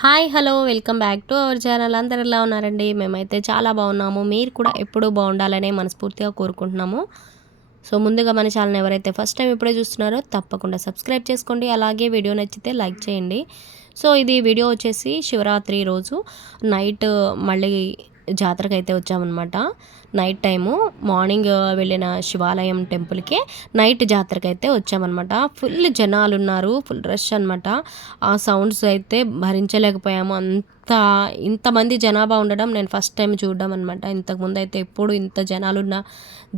Hi hello welcome back to our channel. అందరు ఎలా ఉన్నారండి? మేమైతే చాలా బాగున్నాము. మీరు కూడా ఎప్పుడూ బాగుండాలనే మనస్ఫూర్తిగా కోరుకుంటున్నాము. సో ముందుగా మన ఛానల్ ఎవరైతే ఫస్ట్ టైం ఇప్పుడే చూస్తున్నారో తప్పకుండా సబ్స్క్రైబ్ చేసుకోండి. అలాగే వీడియో నచ్చితే లైక్ చేయండి. సో ఇది వీడియో వచ్చేసి శివరాత్రి రోజు నైట్ మళ్ళీ జాతరకైతే వచ్చామన్నమాట. నైట్ టైము మార్నింగ్ వెళ్ళిన శివాలయం టెంపుల్కి నైట్ జాతరకైతే వచ్చామన్నమాట. ఫుల్ జనాలు ఉన్నారు, ఫుల్ రష్ అనమాట. ఆ సౌండ్స్ అయితే భరించలేకపోయాము. ఇంతమంది జనాభా ఉండడం నేను ఫస్ట్ టైం చూడడం అనమాట. ఇంతకుముందు అయితే ఎప్పుడు ఇంత జనాలున్న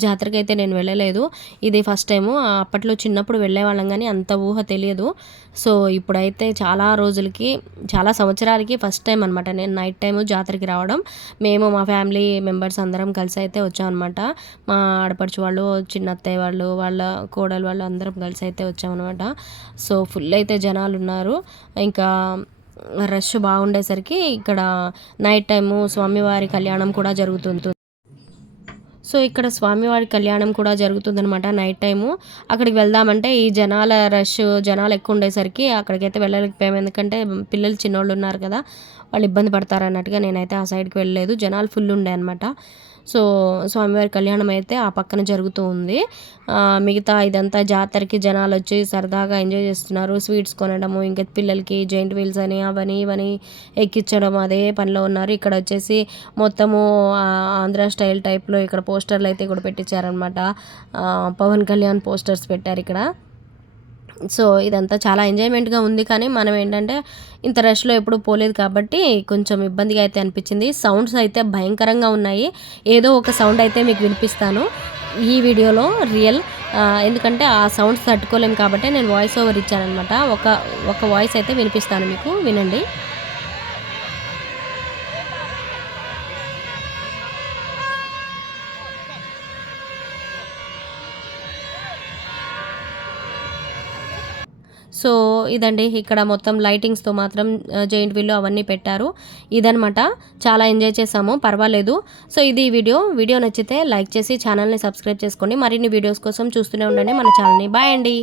జాతరకైతే నేను వెళ్ళలేదు. ఇది ఫస్ట్ టైము. అప్పట్లో చిన్నప్పుడు వెళ్ళేవాళ్ళం కానీ అంత ఊహ తెలియదు. సో ఇప్పుడైతే చాలా రోజులకి, చాలా సంవత్సరాలకి ఫస్ట్ టైం అనమాట నేను నైట్ టైము జాతరకి రావడం. మేము మా ఫ్యామిలీ మెంబర్స్ అందరం కలిసి అయితే వచ్చామన్నమాట. మా ఆడపడుచు వాళ్ళు, చిన్న అత్తయ్య వాళ్ళు, వాళ్ళ కోడలు వాళ్ళు అందరం కలిసి అయితే వచ్చామన్నమాట. సో ఫుల్ అయితే జనాలు ఉన్నారు. ఇంకా రష్ బాగుండేసరికి ఇక్కడ నైట్ టైము స్వామివారి కళ్యాణం కూడా జరుగుతుంది. సో ఇక్కడ స్వామివారి కళ్యాణం కూడా జరుగుతుందనమాట నైట్ టైము. అక్కడికి వెళ్దామంటే ఈ జనాలు ఎక్కువ ఉండేసరికి అక్కడికైతే వెళ్ళలేకపోయాము. ఎందుకంటే పిల్లలు చిన్నోళ్ళు ఉన్నారు కదా, వాళ్ళు ఇబ్బంది పడతారు అన్నట్టుగా నేనైతే ఆ సైడ్కి వెళ్ళలేదు. జనాలు ఫుల్ ఉండే అనమాట. సో స్వామివారి కళ్యాణం అయితే ఆ పక్కన జరుగుతూ ఉంది. మిగతా ఇదంతా జాతరకి జనాలు వచ్చి సరదాగా ఎంజాయ్ చేస్తున్నారు. స్వీట్స్ కొనడము, ఇంకా పిల్లలకి జైంట్ వీల్స్ అని అవని ఇవని ఎక్కించడం అదే పనిలో ఉన్నారు. ఇక్కడ వచ్చేసి మొత్తము ఆంధ్ర స్టైల్ టైప్లో ఇక్కడ పోస్టర్లు అయితే కూడా పెట్టించారనమాట. పవన్ కళ్యాణ్ పోస్టర్స్ పెట్టారు ఇక్కడ. సో ఇదంతా చాలా ఎంజాయ్మెంట్గా ఉంది. కానీ మనం ఏంటంటే ఇంత రష్లో ఎప్పుడు పోలేదు కాబట్టి కొంచెం ఇబ్బందిగా అయితే అనిపించింది. సౌండ్స్ అయితే భయంకరంగా ఉన్నాయి. ఏదో ఒక సౌండ్ అయితే మీకు వినిపిస్తాను ఈ వీడియోలో రియల్. ఎందుకంటే ఆ సౌండ్స్ తట్టుకోలేము కాబట్టి నేను వాయిస్ ఓవర్ ఇచ్చానమాట. ఒక వాయిస్ అయితే వినిపిస్తాను మీకు, వినండి. సో ఇదండి, ఇక్కడ మొత్తం లైటింగ్స్తో మాత్రం జెయింట్ వీల్ అవన్నీ పెట్టారు. ఇదనమాట, చాలా ఎంజాయ్ చేసాము, పర్వాలేదు. సో ఇది వీడియో నచ్చితే లైక్ చేసి ఛానల్ని సబ్స్క్రైబ్ చేసుకోండి. మరిన్ని వీడియోస్ కోసం చూస్తూనే ఉండండి మన ఛానల్ని. బాయ్ అండి.